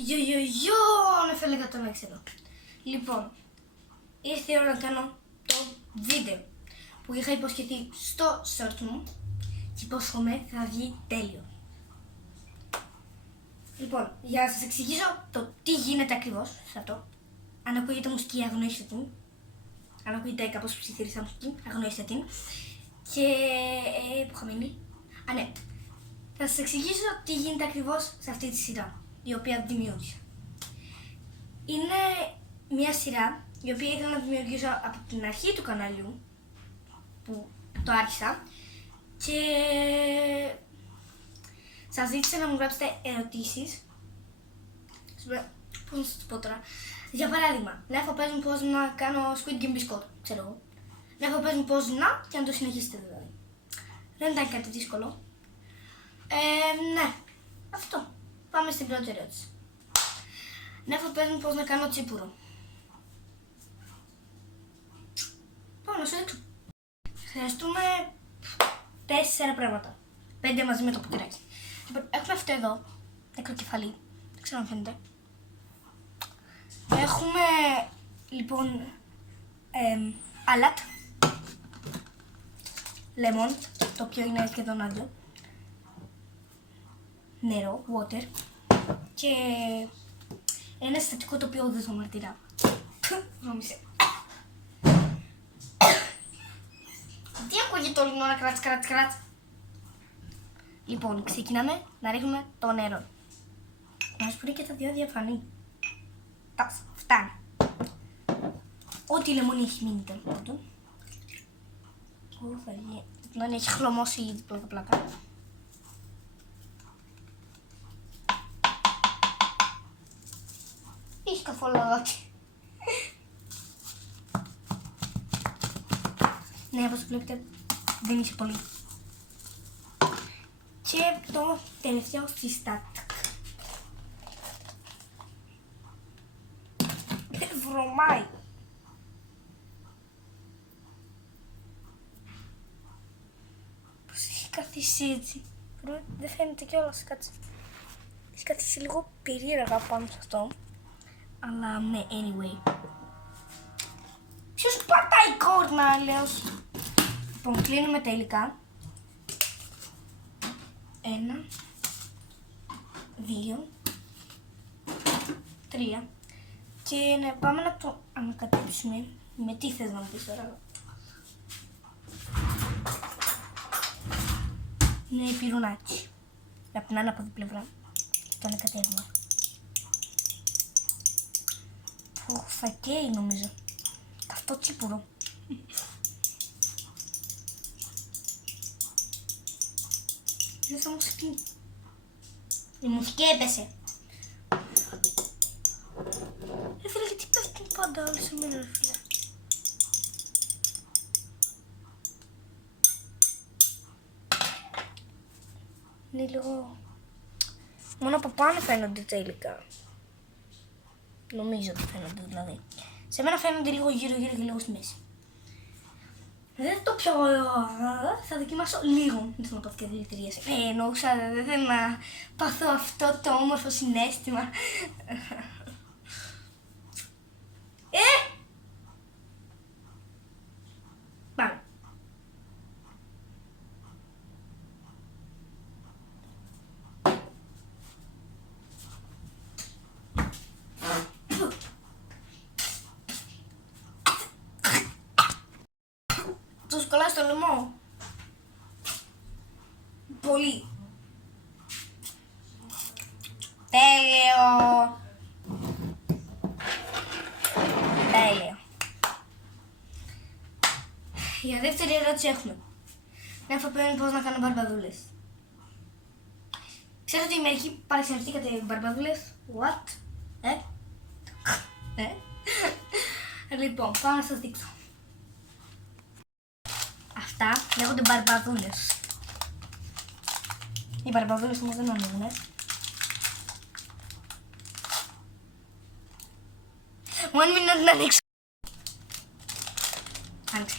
Γιο, νεφέλεγα τον έξεδο. Λοιπόν, ήρθε η ώρα να κάνω το βίντεο που είχα υποσχεθεί στο short μου και υπόσχομαι θα βγει τέλειο. Λοιπόν, για να σας εξηγήσω το τι γίνεται ακριβώς σε αυτό, αν ακούγεται μουσική αγνοήστε την, αν ακούγεται κάπως ψιθύρισα μουσική αγνοήστε την και που είχα μείνει, ναι, θα σας εξηγήσω τι γίνεται ακριβώς σε αυτή τη σειρά η οποία δημιούργησα. Είναι μια σειρά η οποία ήθελα να δημιουργήσω από την αρχή του καναλιού που το άρχισα και σας ζήτησα να μου γράψετε ερωτήσεις. Πώς να σας πω τώρα. Για παράδειγμα, να πες μου πώς να κάνω Squid Game Biscuit, ξέρω εγώ. Να πες μου πώς να και να το συνεχίσετε δηλαδή. Δεν ήταν κάτι δύσκολο. Ναι, αυτό. Πάμε στην πρώτη ερώτηση. Να πες μου πώς να κάνω τσίπουρο. Πάμε να σου δείξω. Χρειαστούμε 4 πράγματα. 5 μαζί με το ποτηράκι. Λοιπόν, έχουμε αυτό εδώ, νεκροκεφαλή. Δεν ξέρω αν φαίνεται. Έχουμε λοιπόν άλατ, λεμόν, το οποίο είναι σχεδόν άδειο, νερό, water και ένα συστατικό το οποίο δεν το μαρτυρά. Βόμισε. Τι ακούγεται όλη την ώρα κράτς. Λοιπόν, ξεκινάμε να ρίχνουμε το νερό. Να σου πει και τα δύο διαφανή. Φτάνει. Ό,τι λεμόνι έχει μείνει τέλος πάντων. Να έχει χλωμώσει ήδη πλάκα. Έχει καθόλου λάδι. Ναι, όπως βλέπετε δεν είσαι πολύ. Και το τελευταίο συστατικό. Βρωμάει. Πώς έχει καθίσει έτσι. Δεν φαίνεται κιόλας, κάτσε. Έχει καθίσει λίγο περίεργα πάνω σε αυτό. Αλλά ναι, anyway. Ποιος πατάει κόρνα, λέω. Λοιπόν, κλείνουμε τα υλικά. 1, 2, 3. Και να πάμε να το ανακατέψουμε. Με τι θες να μου πεις τώρα. Είναι πυρουνάκι. Να την από την πλευρά. Και το ανακατεύουμε. Που θα καίει νομίζω. Αυτό τσίπουρο. Δεν θα μου σκύνει. Η μουσική έπεσε. Ρε φίλε, γιατί πέφτουν πάντα όλοι σε μένα, ρε φίλε. Είναι λίγο... μόνο από πάνω φαίνονται τα υλικά. Νομίζω ότι φαίνονται δηλαδή. Σε μένα φαίνονται λίγο γύρω και λίγο στη μέση. Δεν το πιο... θα δοκιμάσω λίγο. Δεν θέλω να πάθω και δηλητηρίαση. Εννοούσα, δεν θέλω να πάθω αυτό το όμορφο συναίσθημα. Πάμε. Του σκολάς το λαιμό. Πολύ. Τέλειο. Τέλειο. Για δεύτερη ερώτηση έχουμε. Να φαπαίνουν πώς να κάνω μπαρμπαδούλες. Ξέρω ότι μερικοί παραξενευτήκατε μπαρμπαδούλες. What? Λοιπόν, πάω να σας δείξω. Αυτά λέγονται μπαρμπαδούλες. Οι μπαρμπαδούλες όμως δεν ανοίγουνε. One minute να ανοίξω. Άνοιξε.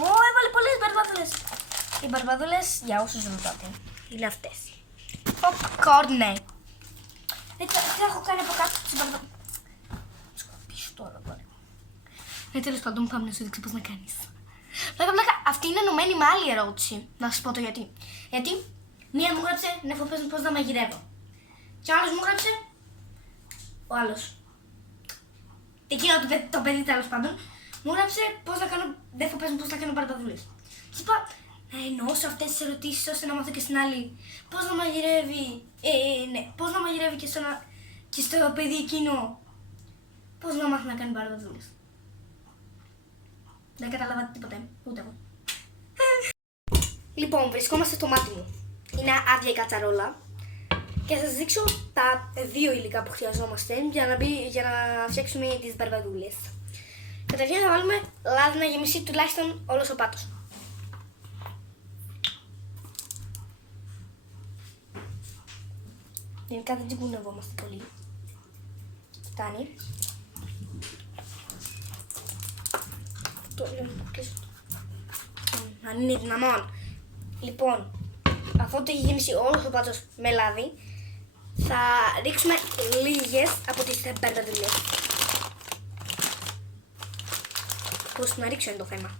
Έβαλε πολλές μπαρμπαδούλες. Οι μπαρμπαδούλες, για όσους ρωτάτε, είναι αυτές. Popcorn, ναι. Δεν έχω κάνει από κάτω. Σκοπίσω τώρα. Ναι, τέλος πάντων, πάμε να σου δείξω πώς να κάνεις. Πλάκα, αυτή είναι ενωμένη με άλλη ερώτηση. Να σας πω το γιατί. Γιατί μία μου γράψε να φοβάμαι πώς να μαγειρεύω. Και ο άλλος μου γράψε. Ο άλλος. Εκείνο το παιδί τέλος πάντων. Μου γράψε πώς να κάνω. Δεν φοβάμαι πώς να κάνω μπαρμπαδούλες. Και είπα να ενώσω αυτές τις ερωτήσεις ώστε να μάθω και στην άλλη πώς να μαγειρεύει. Ναι, πώς να μαγειρεύει και στο παιδί εκείνο. Πώς να μάθει να κάνει μπαρμπαδούλες. Δεν καταλάβατε τίποτε, ούτε εγώ. Λοιπόν, βρισκόμαστε στο μάτι μου. Είναι άδεια η κατσαρόλα. Και θα σας δείξω τα δύο υλικά που χρειαζόμαστε για να φτιάξουμε τις μπαρμπαδούλες. Καταρχήν θα βάλουμε λάδι να γεμίσει τουλάχιστον όλος ο πάτος. Γενικά δεν τσιγκουνευόμαστε πολύ. Φτάνει. Αν είναι δυναμόν. Λοιπόν, αφού το έχει γεμίσει όλος ο πάτος με λάδι, θα ρίξουμε λίγες από τις μπαρμπαδούλες. Πώς να ρίξω είναι το θέμα.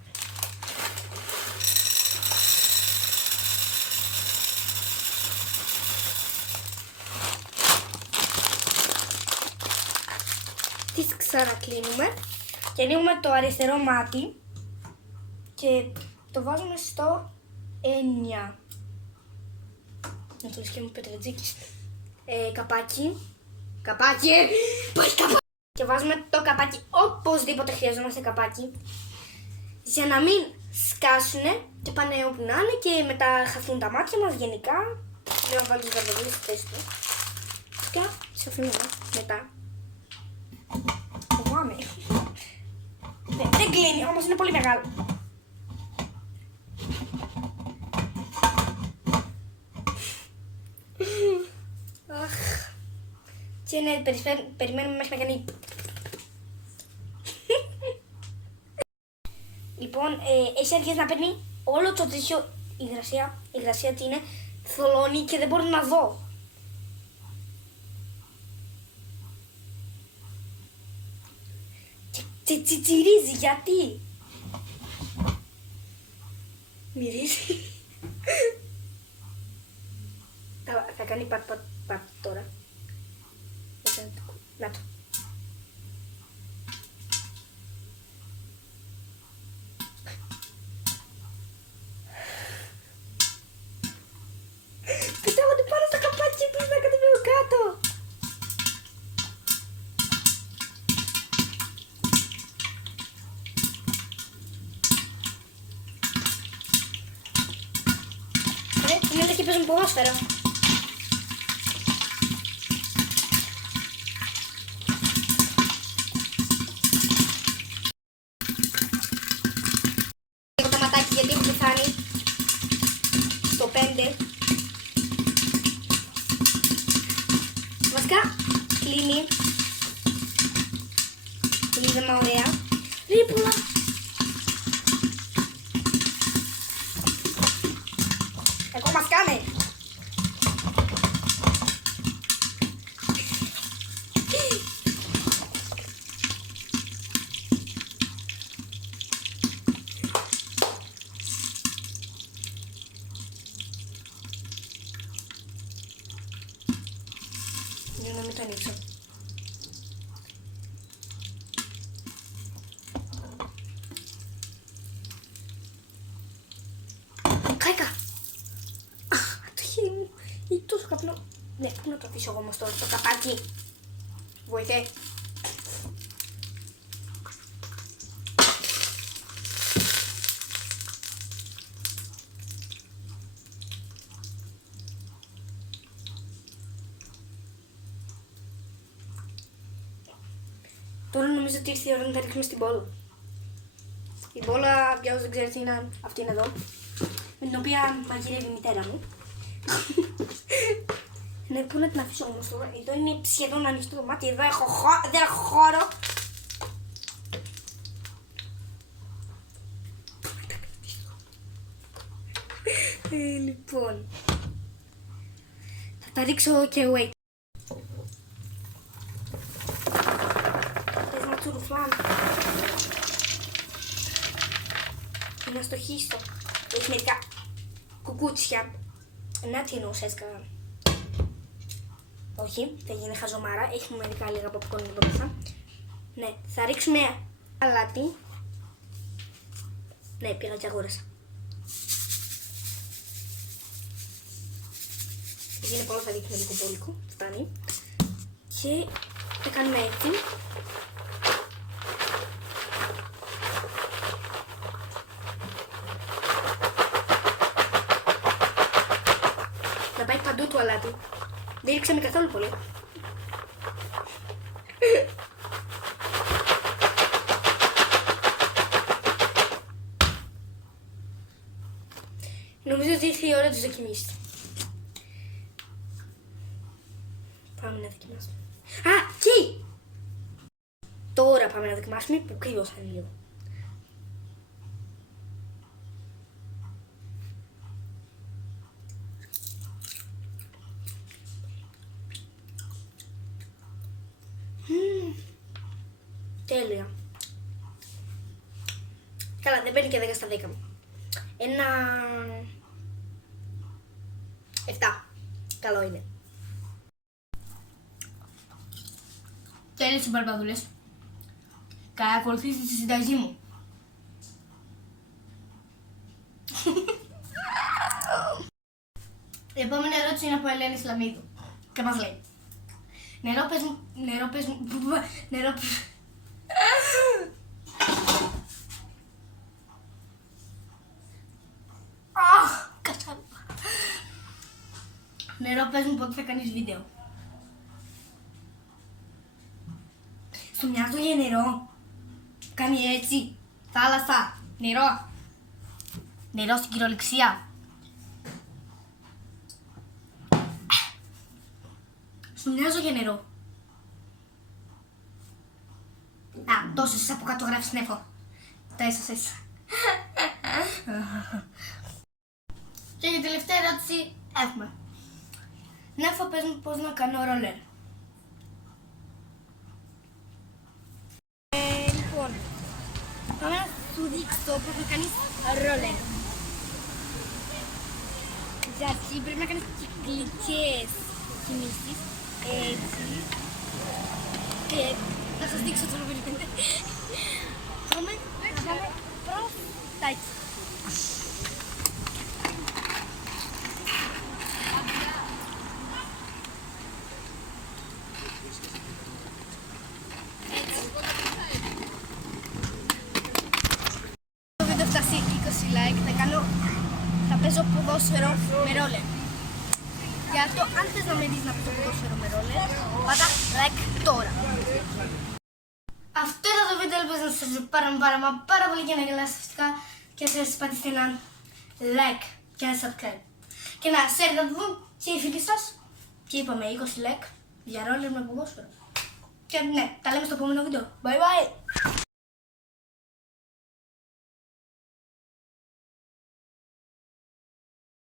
Τις ξανακλίνουμε και ανοίγουμε το αριστερό μάτι και το βάζουμε στο 9. Να το λες και μου πετρετζίκης. Καπάκι. Καπάκι! Πάει καπάκι! Και βάζουμε το καπάκι. Οπωσδήποτε χρειαζόμαστε καπάκι. Για να μην σκάσουνε και πάνε όπου να είναι και μετά χαθούν τα μάτια μας γενικά. Λέω να βάλω τις μπαρμπαδούλες στη θέση του. Και σε αφήνουμε μετά. Φοβάμαι. Δεν κλείνει, όμως είναι πολύ μεγάλο. Αχ. Και ναι, περιμένουμε μέχρι να κάνει. Λοιπόν, έχει αρχίσει να παίρνει όλο το τέτοιο υγρασία τι είναι, θολώνει και δεν μπορώ να δω. Και τσιτσιρίζει, γιατί? Μυρίζει. Θα κάνει πατ τώρα. Να το. Πετάγονται πάνω στα καπάκια και πρέπει να κατεβαίνω κάτω. Είναι λες και παίζουν ποδόσφαιρο. Έχω το ματάκι γιατί έχω πεθάνει στο 5. Βασικά κλείνει. Κλείνει ωραία. Ρίπουλα. Ακόμα σκάνε. Για να μην το ανοίξω. Κάηκα. Το χέρι μου είναι τόσο καπνό. Ναι, πού να το αφήσω εγώ όμως τώρα, το καπάκι. Βοηθέ. Τώρα νομίζω ότι ήρθε η ώρα να τα ρίξουμε στην μπόλα. Η μπόλα, για όσους δεν ξέρετε, είναι αυτή είναι εδώ. Με την οποία μαγειρεύει η μητέρα μου. Ναι, πού να την αφήσω όμως τώρα. Εδώ είναι σχεδόν ανοιχτό το μάτι. Εδώ δεν έχω χώρο. Λοιπόν. Θα Θα ρίξω και weight. Θες να τσουρουφλάνε. Και να στοχίσω. Έχει μερικά κουκούτσια. Να τι εννοούσες καλά. Όχι, θα γίνει χαζομάρα. Έχουμε μερικά λίγα popcorn εδώ μέσα. Ναι, θα ρίξουμε αλάτι. Ναι, πήγα και αγόρασα. Είναι πολλά, θα ρίξουμε λίγο πόλικο. Φτάνει. Και θα κάνουμε έτσι. Να πάει παντού το αλάτι. Δεν ρίξαμε καθόλου πολύ. Νομίζω ότι ήρθε η ώρα του δοκιμής. Πάμε να δοκιμάσουμε. Α, καίει! Τώρα πάμε να δοκιμάσουμε που κρύωσαν λίγο. Τέλεια. Καλά, δεν παίρνει και 10 στα 10 μου. Ένα 7. Καλό είναι. Τέλειες οι μπαρμπαδούλες. Ακολουθήστε τη συνταγή μου. Η επόμενη ερώτηση είναι από Ελένη Σλαμίδου. Και μας λέει. Νερό πες μου. Νερό πες μου πότε θα κάνεις βίντεο. Στο μυαλό για νερό. Κάνει έτσι. Θάλασσα. Νερό. Νερό στην κυριολεξία. Σου μοιάζω για νερό. Α, τόσες από κάτω γράφεις νεφό. Τα έσωσες. Και για τελευταία ερώτηση έχουμε. Νέφο, πες μου πώς να κάνω ρολέρ. Λοιπόν, πάμε να σου δείξω πώς να κάνεις ρολέρ. Για αρχή πρέπει να κάνεις κυκλικές κινήσεις. Έτσι. Και να σας δείξω το ρολέρ. Πάμε προς τα εκεί. Το βίντεο φτάσει 20 like, θα παίζω ποδόσφαιρο με ρόλερ. Για αυτό, αν θες να με δεις να παίζω ποδόσφαιρο με ρόλερ, πάτα like τώρα. Αυτό ήταν το βίντεο, ελπίζω να σας αρέσει πάρα πολύ και να γελάσετε φυσικά και να σας πατήσετε ένα like και ένα subscribe. Και να share να δουν και οι φίλοι σας. Και είπαμε 20 like για ρόλερ με ποδόσφαιρο. Και ναι, τα λέμε στο επόμενο βίντεο. Bye bye!